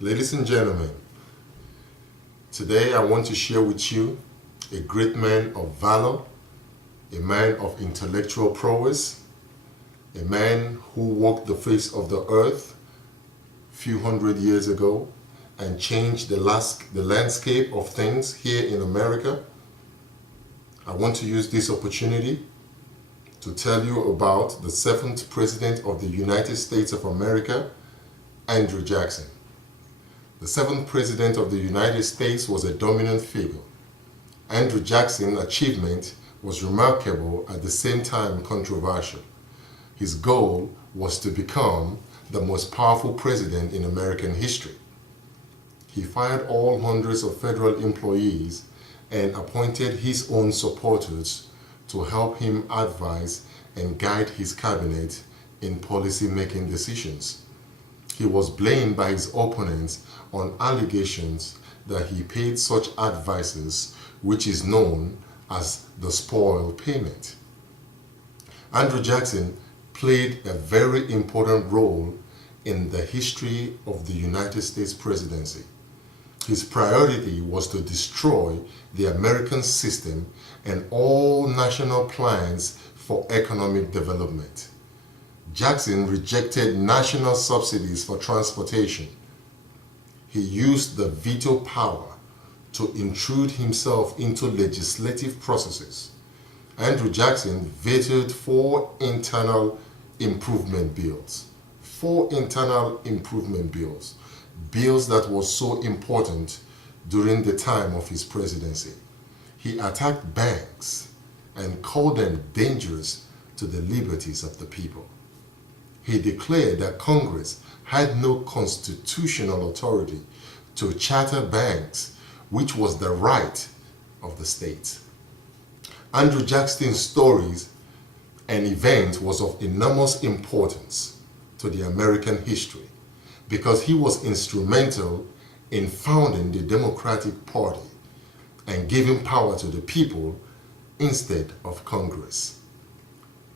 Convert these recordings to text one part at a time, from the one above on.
Ladies and gentlemen, today I want to share with you a great man of valor, a man of intellectual prowess, a man who walked the face of the earth a few hundred years ago and changed the landscape of things here in America. I want to use this opportunity to tell you about the 7th President of the United States of America, Andrew Jackson. The 7th President of the United States was a dominant figure. Andrew Jackson's achievement was remarkable, at the same time controversial. His goal was to become the most powerful president in American history. He fired all hundreds of federal employees and appointed his own supporters to help him advise and guide his cabinet in policy-making decisions. He was blamed by his opponents on allegations that he paid such advisors, which is known as the spoil payment. Andrew Jackson played a very important role in the history of the United States presidency. His priority was to destroy the American system and all national plans for economic development. Jackson rejected national subsidies for transportation. He used the veto power to intrude himself into legislative processes. Andrew Jackson vetoed 4 internal improvement bills. 4 internal improvement bills. Bills that were so important during the time of his presidency. He attacked banks and called them dangerous to the liberties of the people. He declared that Congress had no constitutional authority to charter banks, which was the right of the states. Andrew Jackson's stories and events was of enormous importance to the American history because he was instrumental in founding the Democratic Party and giving power to the people instead of Congress.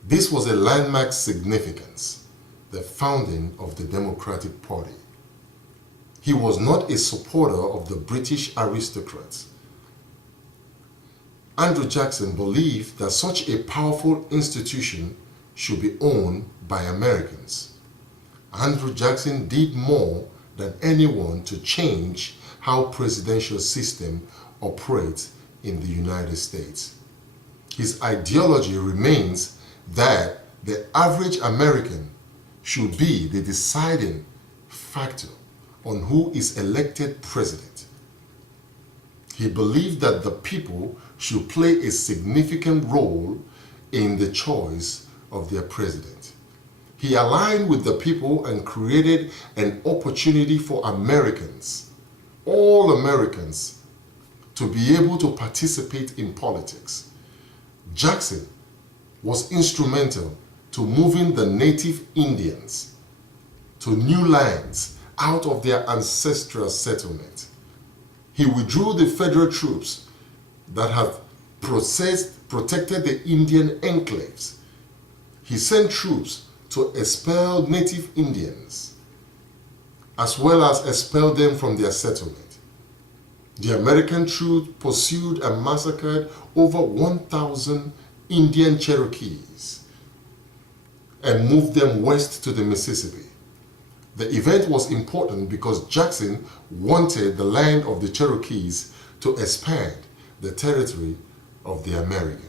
This was a landmark significance, the founding of the Democratic Party. He was not a supporter of the British aristocrats. Andrew Jackson believed that such a powerful institution should be owned by Americans. Andrew Jackson did more than anyone to change how presidential system operates in the United States. His ideology remains that the average American should be the deciding factor on who is elected president. He believed that the people should play a significant role in the choice of their president. He aligned with the people and created an opportunity for Americans, all Americans, to be able to participate in politics. Jackson was instrumental to moving the native Indians to new lands out of their ancestral settlement. He withdrew the federal troops that had protected the Indian enclaves. He sent troops to expel native Indians, as well as expel them from their settlement. The American troops pursued and massacred over 1,000 Indian Cherokees and moved them west to the Mississippi. The event was important because Jackson wanted the land of the Cherokees to expand the territory of the America.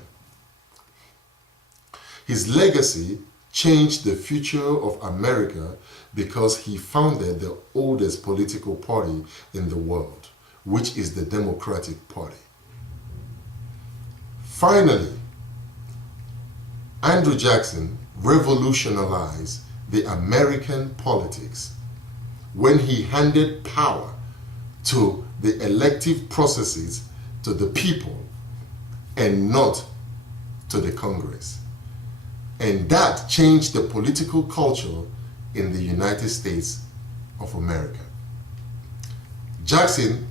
His legacy changed the future of America because he founded the oldest political party in the world, which is the Democratic Party. Finally, Andrew Jackson revolutionized the American politics when he handed power to the elective processes to the people and not to the Congress. And that changed the political culture in the United States of America. Jackson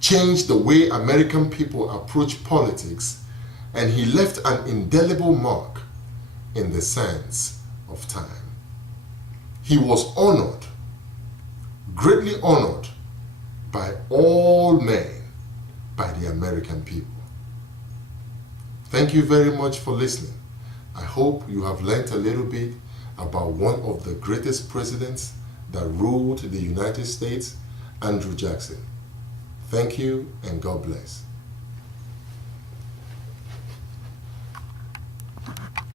changed the way American people approach politics, and he left an indelible mark in the sands of time. He was honored greatly honored by all men, by the American people. Thank you very much for listening. I hope you have learned a little bit about one of the greatest presidents that ruled the United States, Andrew Jackson. Thank you and God bless.